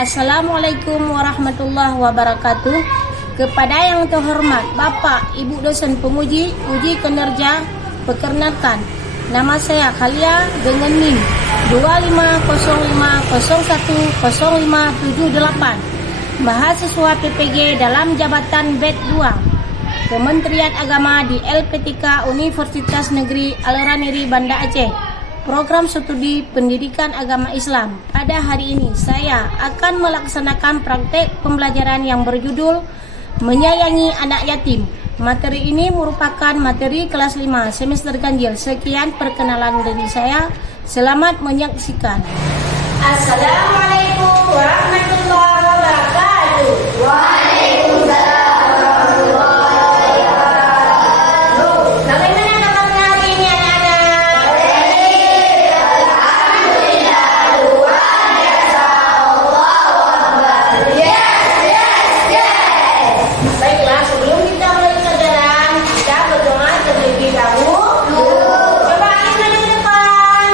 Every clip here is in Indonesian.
Assalamualaikum warahmatullahi wabarakatuh. Kepada yang terhormat Bapak Ibu dosen penguji uji kinerja, perkenalkan nama saya Khalia dengan NIM 2505010578, mahasiswa PPG dalam jabatan BED 2 Kementerian Agama di LPTK Universitas Negeri Al-Raniri Banda Aceh, program studi pendidikan agama Islam. Pada hari ini saya akan melaksanakan praktek pembelajaran yang berjudul Menyayangi Anak Yatim. Materi ini merupakan materi kelas 5 semester ganjil. Sekian perkenalan dari saya. Selamat menyaksikan. Assalamualaikum warahmatullahi wabarakatuh. Waalaikumsalam warahmatullahi wabarakatuh. Bagaimana kabarnya hari ini anak-anak? Alhamdulillah, luar biasa. Allahu Akbar. Yes. Baiklah, sebelum kita mulai pelajaran, kita berdoa terlebih dahulu. Coba kita di depan.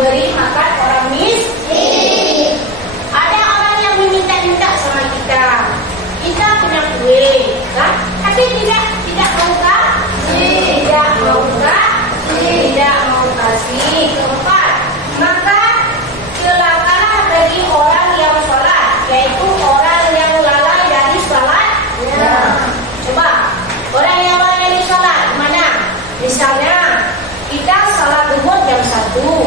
memberi makan orang miskin. Ada orang yang meminta-minta sama kita. Kita punya kue, kan? Tapi tidak mau kasih, tidak mau kasih. Keempat, maka celakalah bagi orang yang sholat, yaitu orang yang lalai dari sholat. Coba, orang yang lalai dari sholat, mana? Misalnya, kita sholat zuhur jam 1,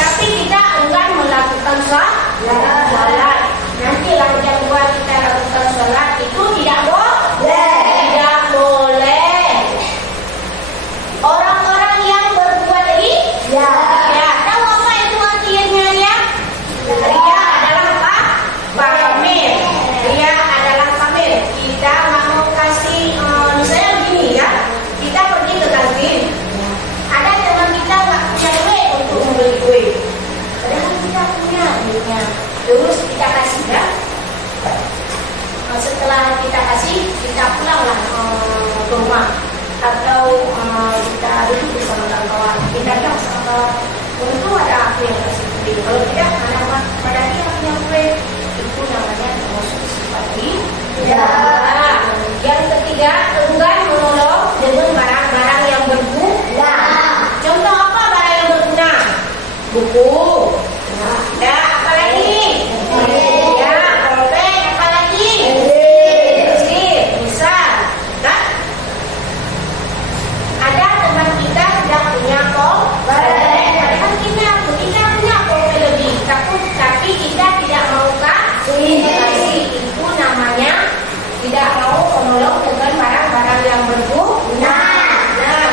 tapi kita enggan melakukan sholat. Nanti jam 2 kita lakukan sholat, itu tidak boleh. Tidak boleh. Orang-orang yang berbuat ria, tahu apa itu artinya ya? Ria adalah apa? Pamer. Ria adalah pamer. Kita mau kasih, misalnya begini ya, kita pergi ke kantin. Ada teman kita nggak punya duit untuk membeli kue, padahal kita punya duitnya. Terus kita kasih ya. Setelah kita kasih, kita pulanglah ke rumah atau kita duduk bersama kawan-kawan. Kita bilang sama kawan, untung ada aku yang kasih kue. Kalau tidak, pada dia punya kue. Itu namanya termasuk sifat ria. Yang ketiga, enggan menolong dengan barang-barang yang berguna. Contoh apa barang yang berguna? Buku. Ya, apa lagi? Ya, kompet, apa lagi? Pensil, misal, kan? Ada teman kita sudah punya kompet, padahal kita punya kompet lebih, tapi kita tidak mau kasih. Itu namanya tidak mau menolong dengan barang-barang yang berguna. Nah,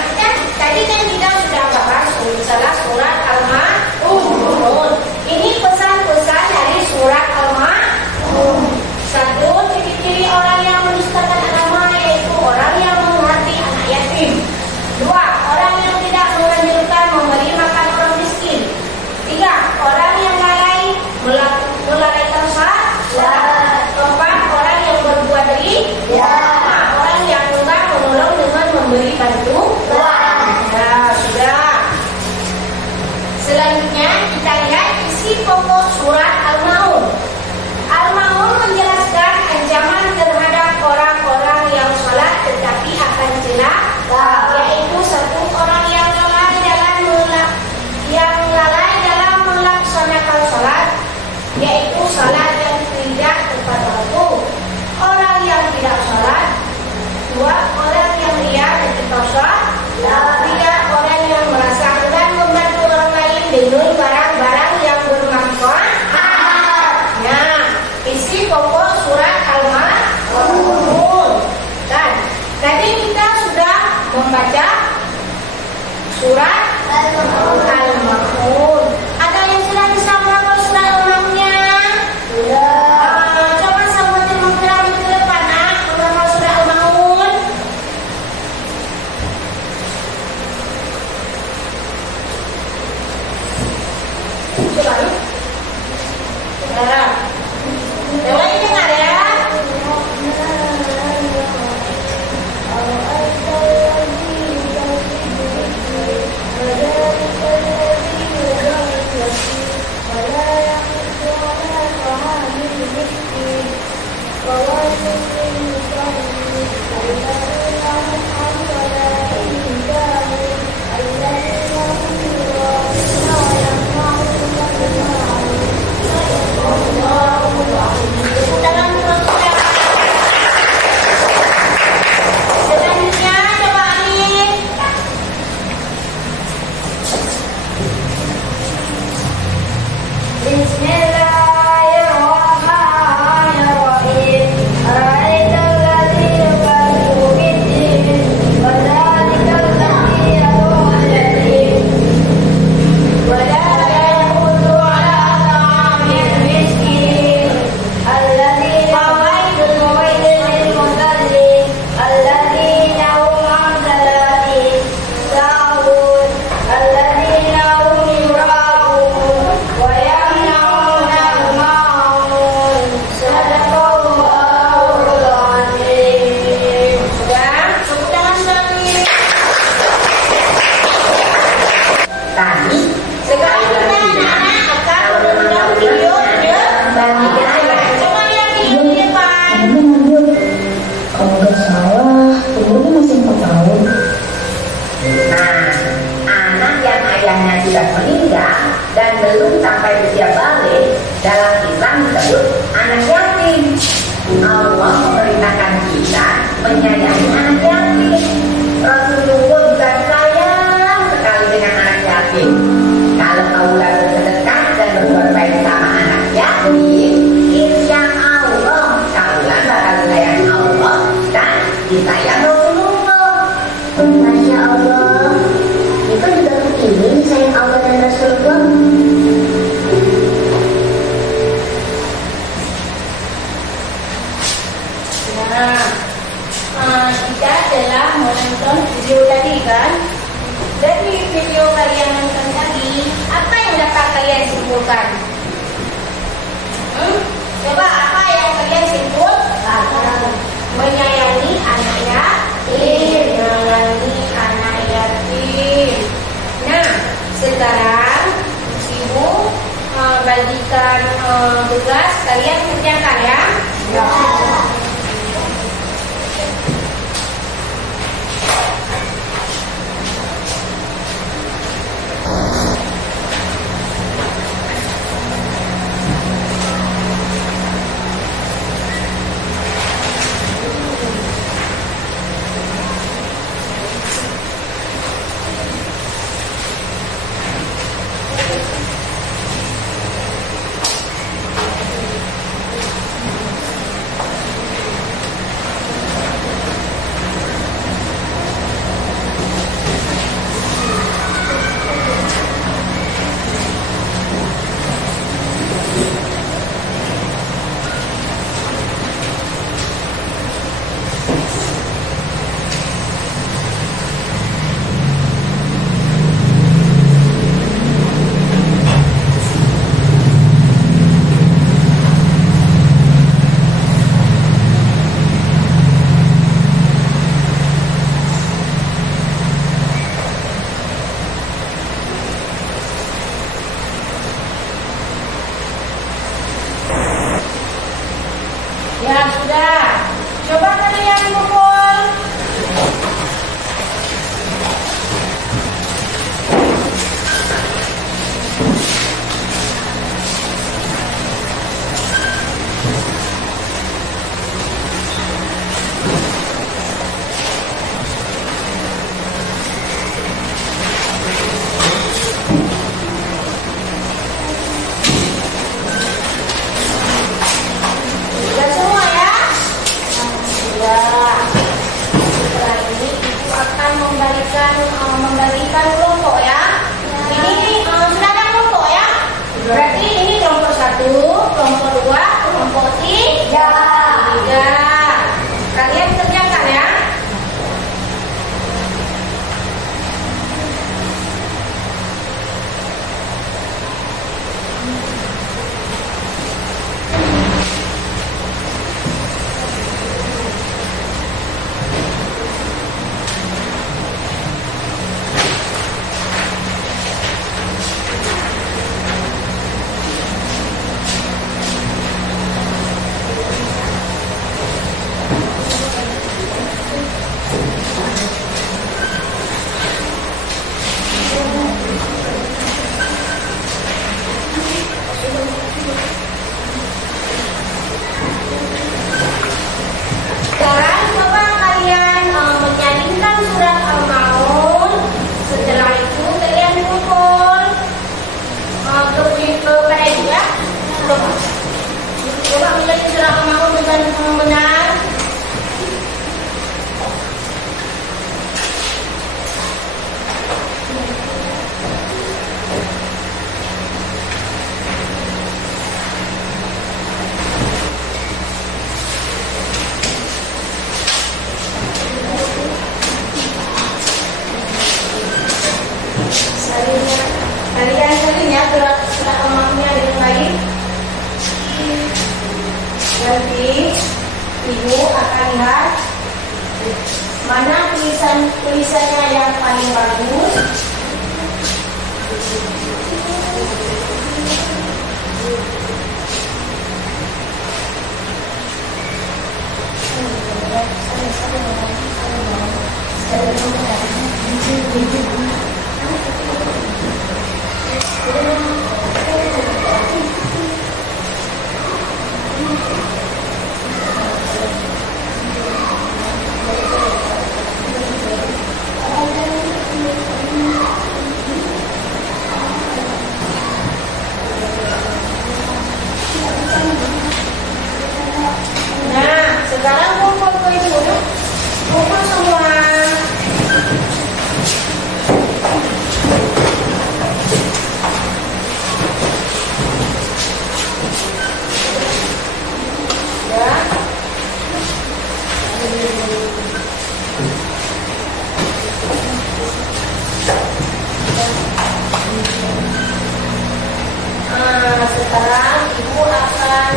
tadi kan kita sudah bahas salah surat Al-Ma'un. Ini pesan-pesan dari surat Al-Ma'un. 1, ciri-ciri orang yang menistakan agama, yaitu orang yang menghormati anak yatim. 2, orang yang tidak menganjurkan memberi makan orang miskin. 3, orang yang melalaikan sholat. 4, orang yang berbuat ria. Orang yang enggan menolong dengan memberi bantuan. Ya, sudah. Selanjutnya kita lihat isi pokok surat Al-Ma'un. Al-Ma'un menjelaskan ancaman terhadap orang-orang yang sholat tetapi akan celaka, yaitu 1, orang yang lalai dalam melaksanakan sholat, yaitu sholat yang tidak tepat waktu. Orang yang tidak sholat. 2, orang yang ria ketika sholat. 3, orang yang merasa enggan membantu orang lain dengan barang-barang yang bermanfaat. Nah, isi pokok surat Al-Ma'un. Dan tadi kita sudah membaca surat Al-Ma'un. Ada yang sudah bisa menghafal surat Al-Ma'unnya? Coba sambutin menggerak ke depan, menghafal surat Al-Ma'un. Coba yuk. Yang lain dengar ya. sudah meninggal dan belum sampai usia balik, dalam Islam disebut anak yatim. Allah memerintahkan kita menyayangi anak yatim. Rasulullah juga sayang sekali dengan anak yatim. Kalau kaulah bersedekah dan berbuat baik sama anak yatim, insya Allah kaulah bakal disayang Allah dan disayang Rasulullah. Masya Allah, Niko juga kepingin sayang Allah dan Rasulullah. Kita telah menonton video tadi kan. Dari video kalian nonton tadi, apa yang dapat kalian simpulkan? Coba apa yang kalian simpulkan? Menyayangi anak yatim, menyayangi anak yatim. Nah, sekarang ibu bagikan tugas kalian kerjakan ya. Ya sudah, coba kalian pukul. Sudah semua ya? Sudah. Setelah ini ibu akan membagikan kelompok ya. Ini sudah ada kelompok ya. Berarti ini kelompok 1, kelompok 2, kelompok 3. Kalian kerjakan ya. Sekarang coba kalian menyanyikan surat Al-Maun. Setelah itu kalian kumpul kepada ibu ya. Coba menyanyi surat Al-Maun dengan benar. Kalian sering ya surat Al-Maunnya dengan baik. Nanti ibu akan lihat mana tulisannya yang paling bagus. sekarang ibu akan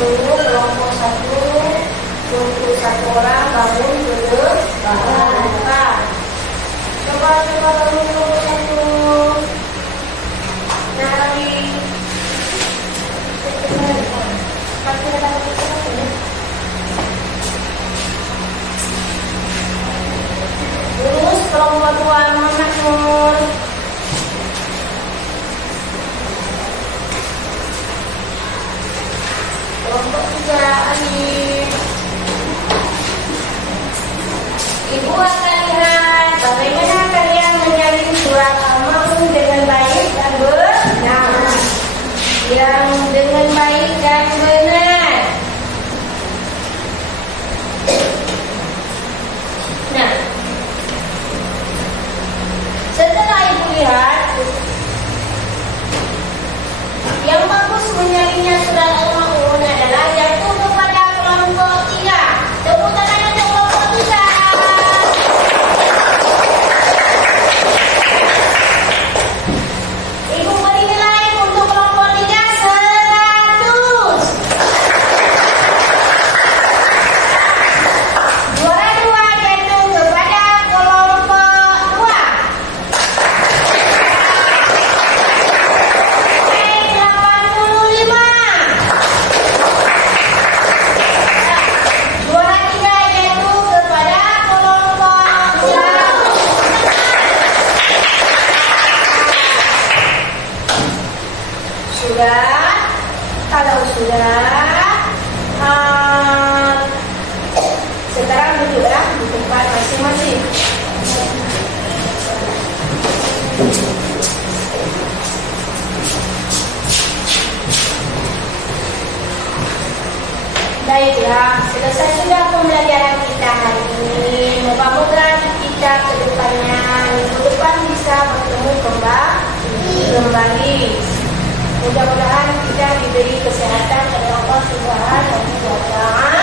suruh kelompok 1 untuk 1 orang bangun ke depan. Coba bangun kelompok 1. Nah lagi. Terus kelompok 2 Muhammad Nur. Kelompok 3 Alif. Ibu akan lihat bagaimana kalian menyalin surat Al-Ma'un dengan baik dan benar. Yang dengan baik dan benar. Nah, setelah ibu lihat, yang bagus menyalinnya surat Al-Ma'un adalah jatuh kepada kelompok 3. Tepuk tangan untuk kelompok 3. Ibu beri nilai untuk kelompok 3 100. Juara 2 jatuh kepada kelompok 2. Nilai 85. Juara 3 jatuh kepada kelompok 1. Sudah, kalau sudah, sekarang duduklah di tempat masing-masing. Baiklah, selesai sudah pembelajaran kita hari ini. Moga-moga kita ke depannya, minggu depan bisa bertemu kembali. Mudah-mudahan kita diberi kesehatan oleh Allah Subhanahu wa Ta'ala.